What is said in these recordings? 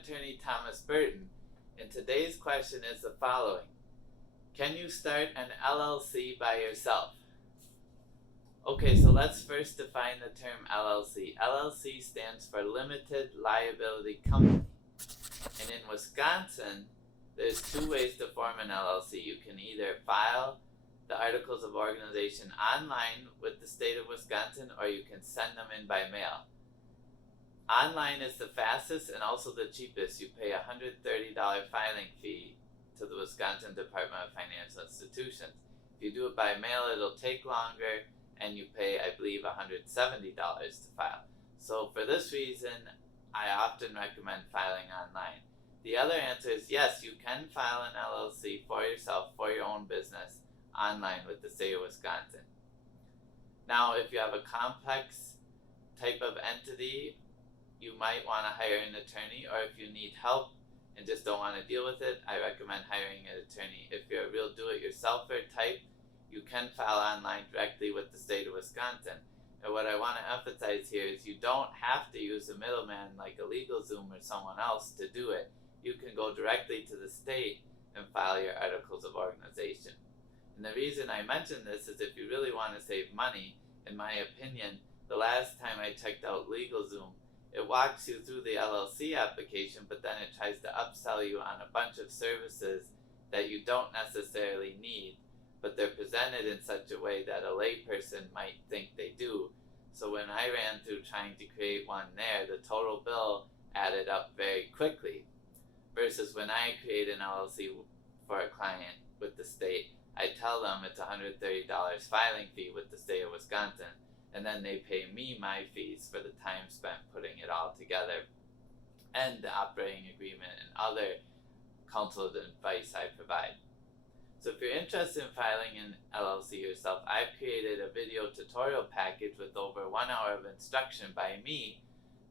attorney Thomas Burton, and today's question is the following. Can you start an LLC by yourself? Okay, so let's first define the term LLC. LLC stands for Limited Liability Company. And in Wisconsin, there's two ways to form an LLC. You can either file the articles of organization online with the state of Wisconsin, or you can send them in by mail. Online is the fastest and also the cheapest. You pay a $130 filing fee to the Wisconsin Department of Financial Institutions. If you do it by mail, it'll take longer, and you pay, I believe, $170 to file. So for this reason, I often recommend filing online. The other answer is yes, you can file an LLC for yourself, for your own business, online with the state of Wisconsin. Now, if you have a complex type of entity, you might want to hire an attorney, or if you need help and just don't want to deal with it, I recommend hiring an attorney. If you're a real do-it-yourselfer type, you can file online directly with the state of Wisconsin. And what I want to emphasize here is you don't have to use a middleman like a LegalZoom or someone else to do it. You can go directly to the state and file your articles of organization. And the reason I mention this is if you really want to save money, in my opinion, the last time I checked out LegalZoom, it walks you through the LLC application, but then it tries to upsell you on a bunch of services that you don't necessarily need, but they're presented in such a way that a layperson might think they do. So when I ran through trying to create one there, the total bill added up very quickly. Versus when I create an LLC for a client with the state, I tell them it's $130 filing fee with the state of Wisconsin, and then they pay me my fees for the time spent putting it all together and the operating agreement and other counsel and advice I provide. So if you're interested in filing an LLC yourself, I've created a video tutorial package with over 1 hour of instruction by me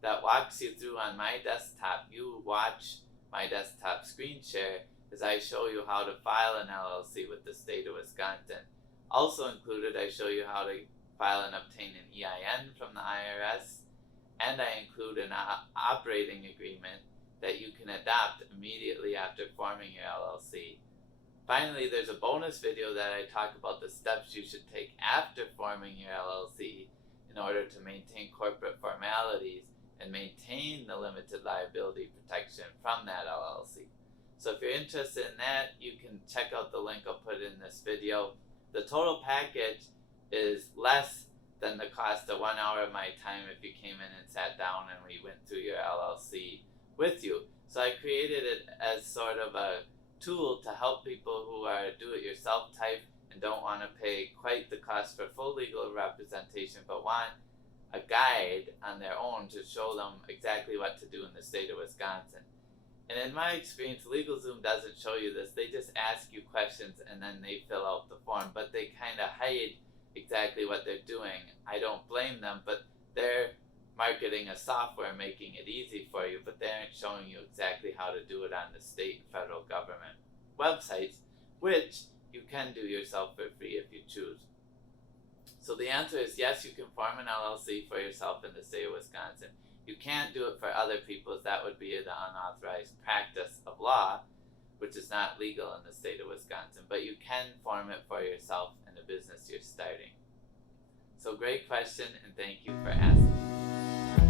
that walks you through on my desktop. You watch my desktop screen share as I show you how to file an LLC with the state of Wisconsin. Also included, I show you how to file and obtain an EIN from the IRS, and I include an operating agreement that you can adopt immediately after forming your LLC. Finally, there's a bonus video that I talk about the steps you should take after forming your LLC in order to maintain corporate formalities and maintain the limited liability protection from that LLC. So if you're interested in that, you can check out the link I'll put in this video. The total package is less than the cost of 1 hour of my time if you came in and sat down and we went through your LLC with you. So I created it as sort of a tool to help people who are do-it-yourself type and don't want to pay quite the cost for full legal representation, but want a guide on their own to show them exactly what to do in the state of Wisconsin. And in my experience, LegalZoom doesn't show you this. They just ask you questions and then they fill out the form, but they kind of hide exactly what they're doing. I don't blame them, but they're marketing a software making it easy for you, but they aren't showing you exactly how to do it on the state and federal government websites, which you can do yourself for free if you choose. So the answer is yes, you can form an LLC for yourself in the state of Wisconsin. You can't do it for other people, as that would be the unauthorized practice of law, which is not legal in the state of Wisconsin, but you can form it for yourself in the business you're starting. So great question, and thank you for asking.